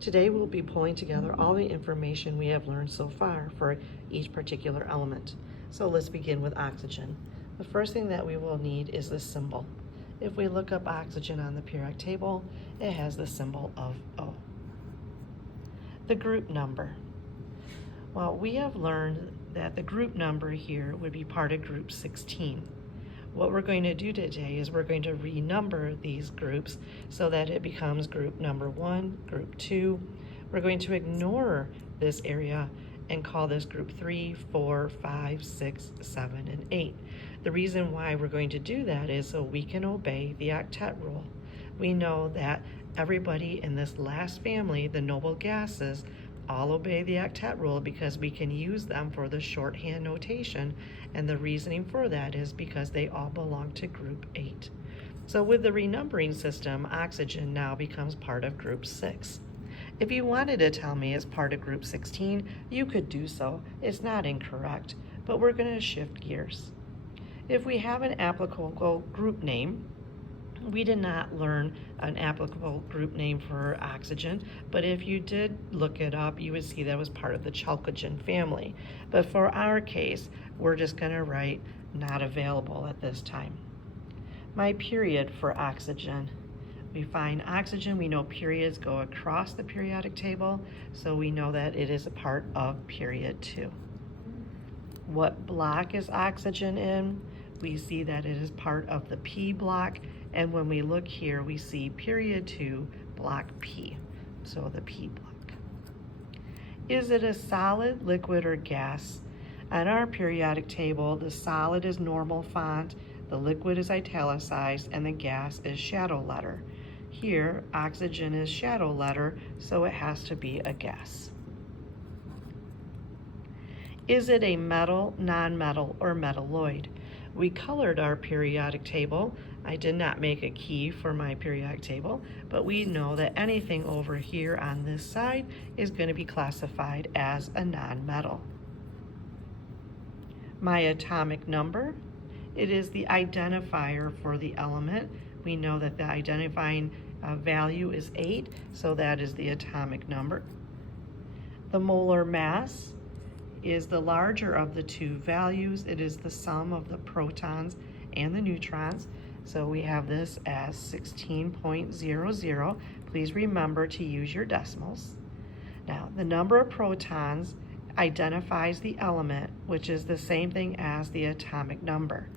Today we'll be pulling together all the information we have learned so far for each particular element. So let's begin with oxygen. The first thing that we will need is the symbol. If we look up oxygen on the periodic table, it has the symbol of O. The group number. Well, we have learned that the group number here would be part of group 16. What we're going to do today is we're going to renumber these groups so that it becomes group number 1, group 2. We're going to ignore this area and call this group 3, 4, 5, 6, 7, and 8. The reason why we're going to do that is so we can obey the octet rule. We know that everybody in this last family, the noble gases, all obey the octet rule because we can use them for the shorthand notation, and the reasoning for that is because they all belong to group 8. So with the renumbering system, oxygen now becomes part of group 6. If you wanted to tell me it's part of group 16, you could do so. It's not incorrect, but we're going to shift gears. If we have an applicable group name, we did not learn an applicable group name for oxygen, but if you did look it up, you would see that it was part of the chalcogen family. But for our case, we're just going to write not available at this time. My period for oxygen. We find oxygen, we know periods go across the periodic table, so we know that it is a part of period 2. What block is oxygen in? We see that it is part of the P block, and when we look here, we see period 2, block P, so the P block. Is it a solid, liquid, or gas? On our periodic table, the solid is normal font, the liquid is italicized, and the gas is shadow letter. Here, oxygen is shadow letter, so it has to be a gas. Is it a metal, non-metal, or metalloid? We colored our periodic table. I did not make a key for my periodic table, but we know that anything over here on this side is going to be classified as a non-metal. My atomic number, it is the identifier for the element. We know that the identifying value is 8, so that is the atomic number. The molar mass is the larger of the two values. It is the sum of the protons and the neutrons. So we have this as 16.00. Please remember to use your decimals. Now, the number of protons identifies the element, which is the same thing as the atomic number.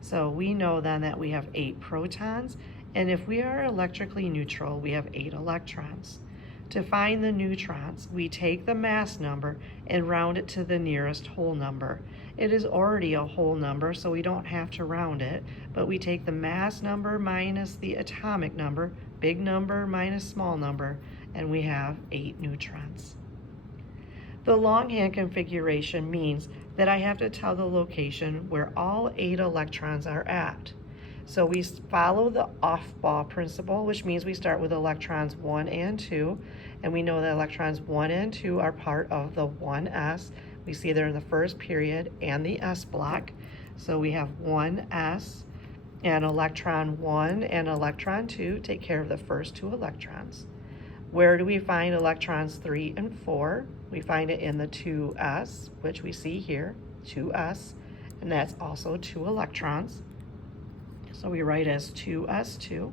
So we know then that we have 8 protons, and if we are electrically neutral, we have 8 electrons. To find the neutrons, we take the mass number and round it to the nearest whole number. It is already a whole number, so we don't have to round it, but we take the mass number minus the atomic number, big number minus small number, and we have 8 neutrons. The longhand configuration means that I have to tell the location where all 8 electrons are at. So we follow the off-ball principle, which means we start with electrons 1 and 2, and we know that electrons 1 and 2 are part of the 1s. We see they're in the first period and the s block. So we have 1s, and electron 1 and electron 2 take care of the first 2 electrons. Where do we find electrons 3 and 4? We find it in the 2s, which we see here, 2s, and that's also 2 electrons. So we write as 2s2.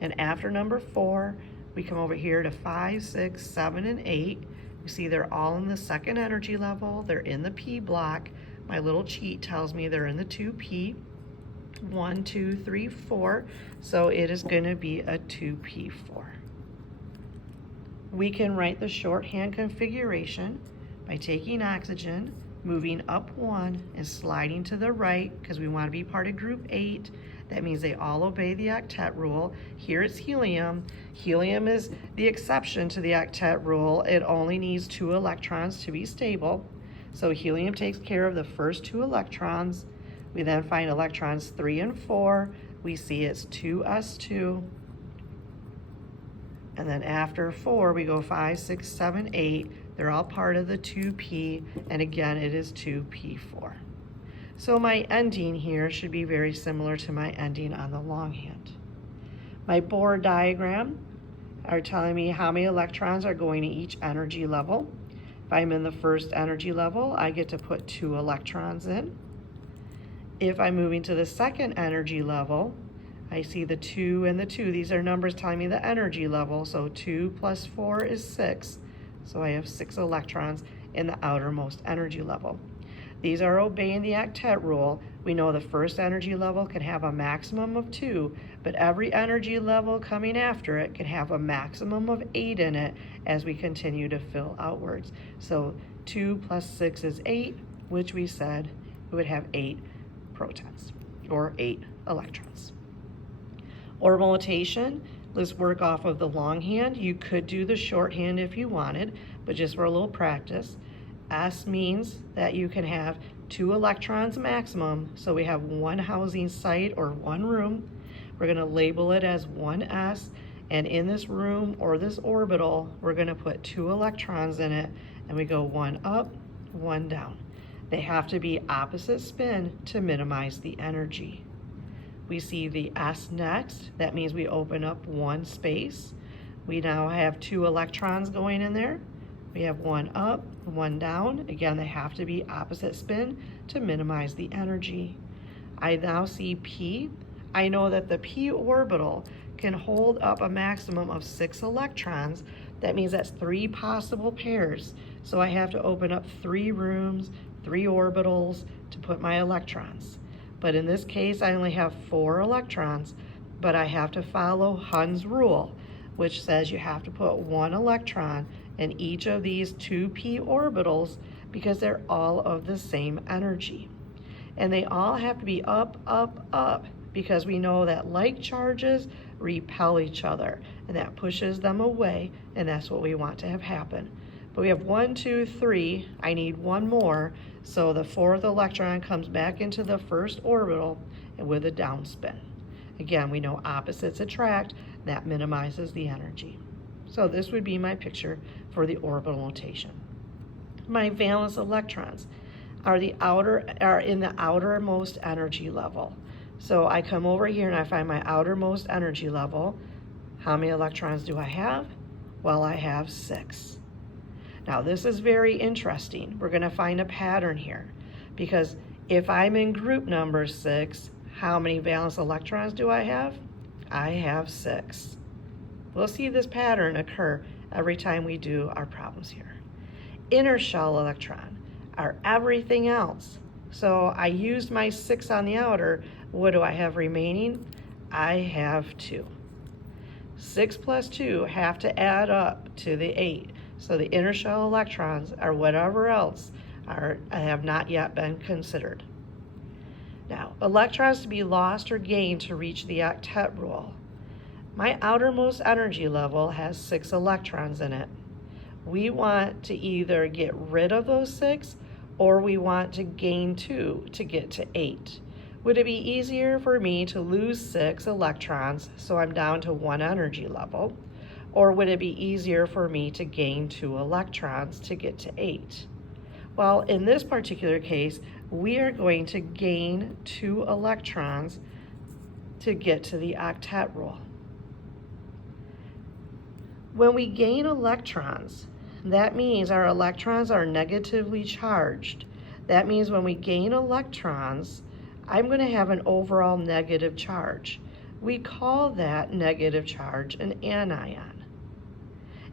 And after number 4, we come over here to 5, 6, 7, and 8. We see they're all in the second energy level. They're in the P block. My little cheat tells me they're in the 2p. 1, 2, 3, 4. So it is going to be a 2p4. We can write the shorthand configuration by taking oxygen, moving up 1 and sliding to the right because we want to be part of group 8. That means they all obey the octet rule. Here it's helium. Helium is the exception to the octet rule. It only needs 2 electrons to be stable. So helium takes care of the first 2 electrons. We then find electrons 3 and 4. We see it's 2s2. And then after 4, we go 5, 6, 7, 8. They're all part of the 2p, and again, it is 2p4. So my ending here should be very similar to my ending on the longhand. My Bohr diagram are telling me how many electrons are going to each energy level. If I'm in the first energy level, I get to put 2 electrons in. If I'm moving to the second energy level, I see the 2 and the 2. These are numbers telling me the energy level. So 2 plus 4 is 6. So I have 6 electrons in the outermost energy level. These are obeying the octet rule. We know the first energy level can have a maximum of 2, but every energy level coming after it can have a maximum of 8 in it as we continue to fill outwards. So 2 plus 6 is 8, which we said it would have 8 protons, or 8 electrons. Orbital notation, let's work off of the longhand. You could do the shorthand if you wanted, but just for a little practice. S means that you can have 2 electrons maximum, so we have 1 housing site or 1 room. We're going to label it as 1s, and in this room or this orbital, we're going to put 2 electrons in it, and we go 1 up, 1 down. They have to be opposite spin to minimize the energy. We see the S next. That means we open up 1 space. We now have 2 electrons going in there. We have 1 up, 1 down. Again, they have to be opposite spin to minimize the energy. I now see P. I know that the P orbital can hold up a maximum of 6 electrons. That means that's 3 possible pairs. So I have to open up 3 rooms, 3 orbitals to put my electrons. But in this case, I only have 4 electrons, but I have to follow Hund's rule, which says you have to put 1 electron in each of these 2p orbitals because they're all of the same energy. And they all have to be up, up, up, because we know that like charges repel each other, and that pushes them away, and that's what we want to have happen. But we have 1, 2, 3. I need 1 more, so the 4th electron comes back into the first orbital and with a downspin. Again, we know opposites attract. That minimizes the energy. So this would be my picture for the orbital notation. My valence electrons are in the outermost energy level. So I come over here and I find my outermost energy level. How many electrons do I have? Well, I have 6. Now this is very interesting. We're going to find a pattern here, because if I'm in group number 6, how many valence electrons do I have? I have 6. We'll see this pattern occur every time we do our problems here. Inner shell electron are everything else. So I used my 6 on the outer. What do I have remaining? I have 2. 6 plus 2 have to add up to the 8. So the inner shell electrons or whatever else have not yet been considered. Now, electrons to be lost or gained to reach the octet rule. My outermost energy level has 6 electrons in it. We want to either get rid of those 6 or we want to gain 2 to get to 8. Would it be easier for me to lose 6 electrons so I'm down to 1 energy level? Or would it be easier for me to gain 2 electrons to get to 8? Well, in this particular case, we are going to gain 2 electrons to get to the octet rule. When we gain electrons, that means our electrons are negatively charged. That means when we gain electrons, I'm going to have an overall negative charge. We call that negative charge an anion.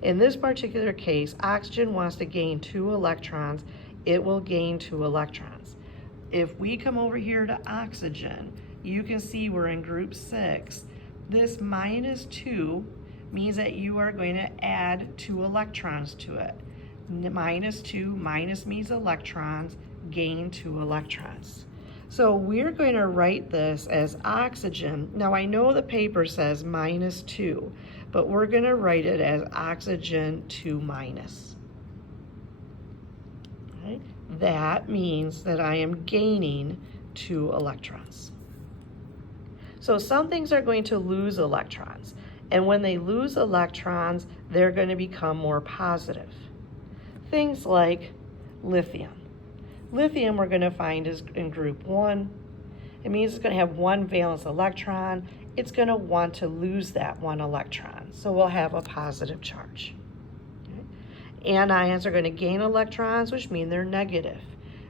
In this particular case, oxygen wants to gain 2 electrons. It will gain 2 electrons. If we come over here to oxygen, you can see we're in group 6. This minus 2 means that you are going to add 2 electrons to it. Minus 2, minus means electrons, gain 2 electrons. So we're going to write this as oxygen. Now I know the paper says minus 2, but we're going to write it as oxygen 2 minus. Okay? That means that I am gaining 2 electrons. So some things are going to lose electrons, and when they lose electrons, they're going to become more positive. Things like lithium. Lithium we're going to find is in group 1. It means it's going to have 1 valence electron it's going to want to lose that 1 electron. So we'll have a positive charge. Okay? Anions are going to gain electrons, which mean they're negative.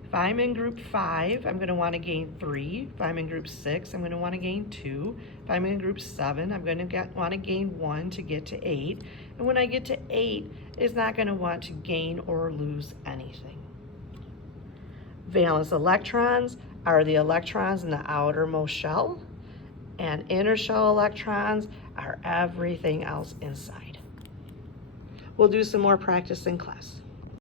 If I'm in group 5, I'm going to want to gain 3. If I'm in group 6, I'm going to want to gain 2. If I'm in group 7, I'm going to want to gain 1 to get to 8. And when I get to 8, it's not going to want to gain or lose anything. Valence electrons are the electrons in the outermost shell, and inner shell electrons are everything else inside. We'll do some more practice in class.